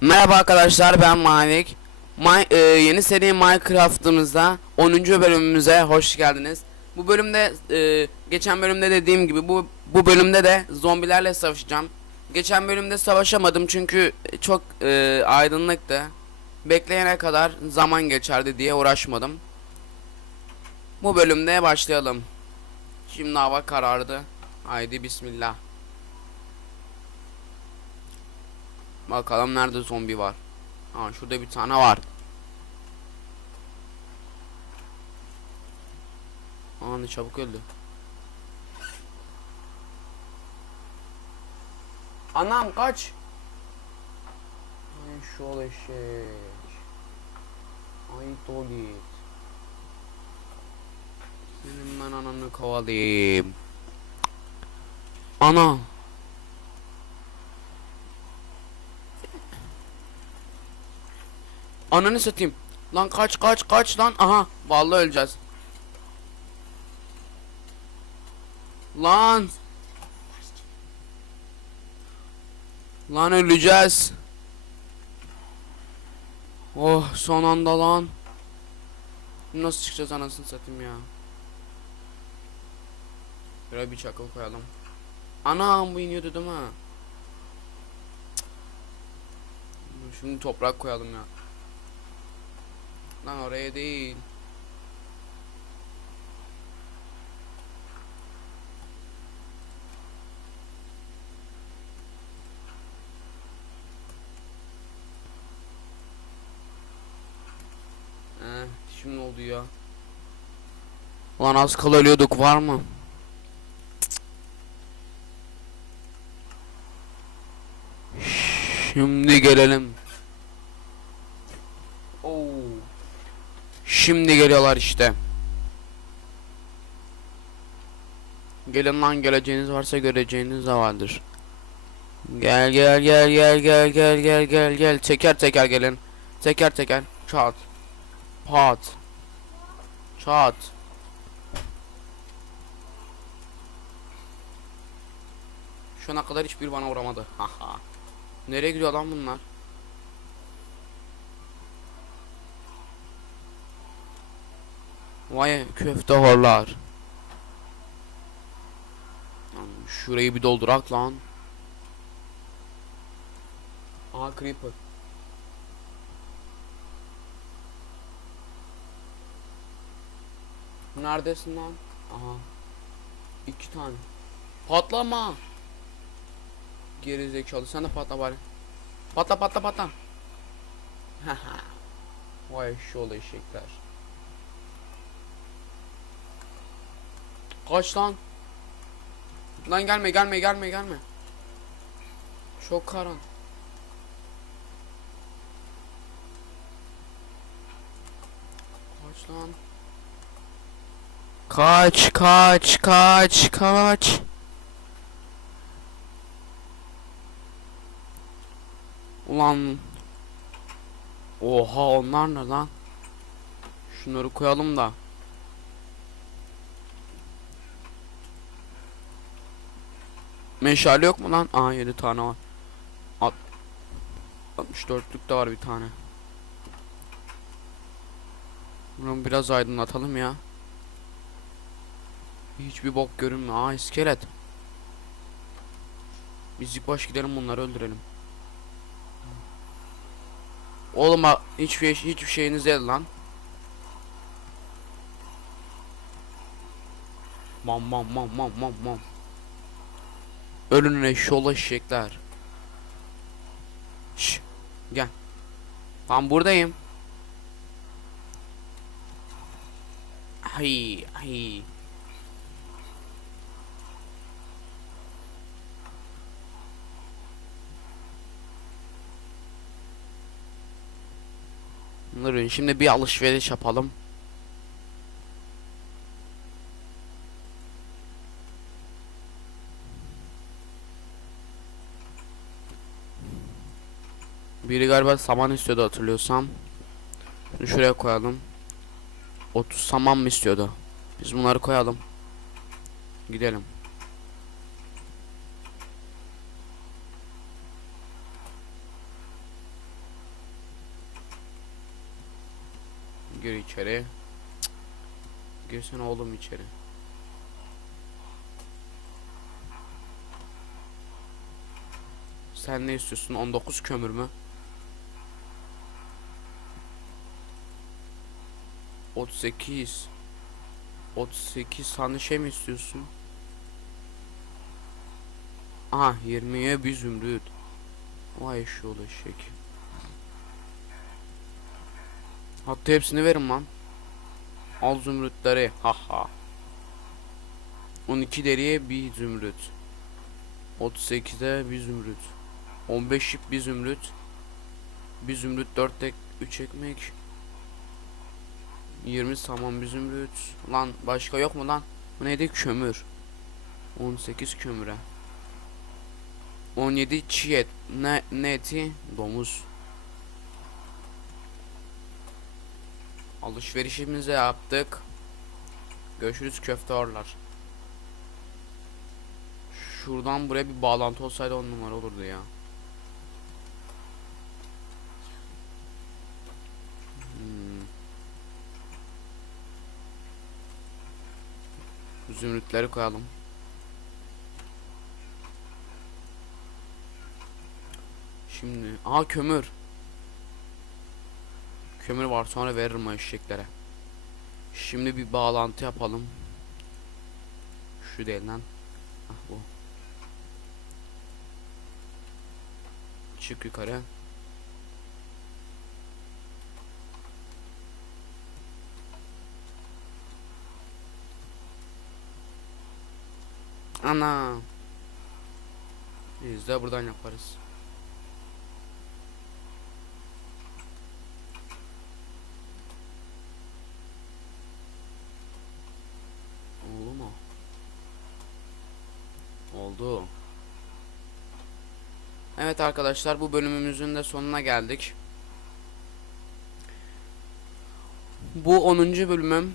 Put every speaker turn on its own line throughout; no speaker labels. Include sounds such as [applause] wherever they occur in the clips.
Merhaba arkadaşlar ben Malik. My, e, yeni seri Minecraft'ımızda 10. bölümümüze hoş geldiniz. Bu bölümde e, geçen bölümde dediğim gibi bu bu bölümde de zombilerle savaşacağım. Geçen bölümde savaşamadım çünkü çok e, aydınlıktı. Bekleyene kadar zaman geçerdi diye uğraşmadım. Bu bölümde başlayalım. Şimdi hava karardı. Haydi bismillah. Bakalım nerede zombi var. Ha şurada bir tane var. Aa ne çabuk öldü. Anam kaç. Ay şu eşek. Ay Tolit. Senin ben ananı kovalayayım. Ana. Ananı satayım. Lan kaç kaç kaç lan. Aha vallahi öleceğiz. Lan. Lan öleceğiz. Oh son anda lan. Nasıl çıkacağız anasını satayım ya. Buraya bir çakıl koyalım. Anam bu iniyordu değil mi? Şimdi toprak koyalım ya. Lan oraya değil. Şimdi oldu ya. Lan az kala ölüyorduk var mı? Şimdi gelelim. Şimdi geliyorlar işte. Gelin lan geleceğiniz varsa göreceğiniz de vardır. Gel gel gel gel gel gel gel gel gel teker teker gelin. Teker teker çat. Pat. Çat. Şu ana kadar hiçbir bana uğramadı. Haha. Nereye gidiyor lan bunlar? Vay köfte horlar. Şurayı bir doldurak lan. Aha creeper. Neredesin lan? Aha. İki tane. Patlama. Geri zekalı sen de patla bari. Patla patla patla. [laughs] Vay şu olay eşekler. Kaç lan. Lan gelme gelme gelme gelme. Çok karan. Kaç lan. Kaç kaç kaç kaç. Ulan. Oha onlar ne lan? Şunları koyalım da. Meşale yok mu lan? Aa 7 tane var. At 64'lük de var bir tane. Bunu biraz aydınlatalım ya. Hiçbir bok görünmüyor. Aa iskelet. Biz ilk baş gidelim bunları öldürelim. Oğlum hiçbir şey, hiçbir şeyiniz değil lan. Mam mam mam mam mam mam. Ölün eşşoğlu eşekler. Şş, gel. Ben buradayım. Ay ay. Durun şimdi bir alışveriş yapalım. Biri galiba saman istiyordu hatırlıyorsam. Bunu şuraya koyalım. 30 saman mı istiyordu? Biz bunları koyalım. Gidelim. Gir içeri. Girsene oğlum içeri. Sen ne istiyorsun? 19 kömür mü? 38 38 tane şey mi istiyorsun? Aha 20'ye bir zümrüt. Vay şu eşek. Hatta hepsini verin lan. Al zümrütleri. Haha. 12 deriye bir zümrüt. 38'e bir zümrüt. 15 ip bir zümrüt. Bir zümrüt 4 tek 3 ekmek. 20 saman bir zümrüt. Lan başka yok mu lan? Bu neydi? Kömür. 18 kömüre. 17 çiğ et. Ne, ne eti? Domuz. Alışverişimizi yaptık. Görüşürüz köfteorlar. Şuradan buraya bir bağlantı olsaydı on numara olurdu ya. Zümrütleri koyalım. Şimdi, aha kömür. Kömür var sonra veririm o eşeklere. Şimdi bir bağlantı yapalım. Şu değil. Ah bu. Çık yukarı. Ana. Biz de buradan yaparız. Oldu mu? Oldu. Evet arkadaşlar bu bölümümüzün de sonuna geldik. Bu 10. bölümüm.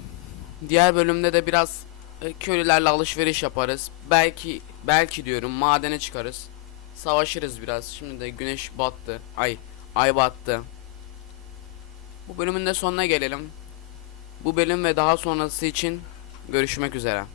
Diğer bölümde de biraz köylülerle alışveriş yaparız. Belki belki diyorum madene çıkarız. Savaşırız biraz. Şimdi de güneş battı. Ay ay battı. Bu bölümün de sonuna gelelim. Bu bölüm ve daha sonrası için görüşmek üzere.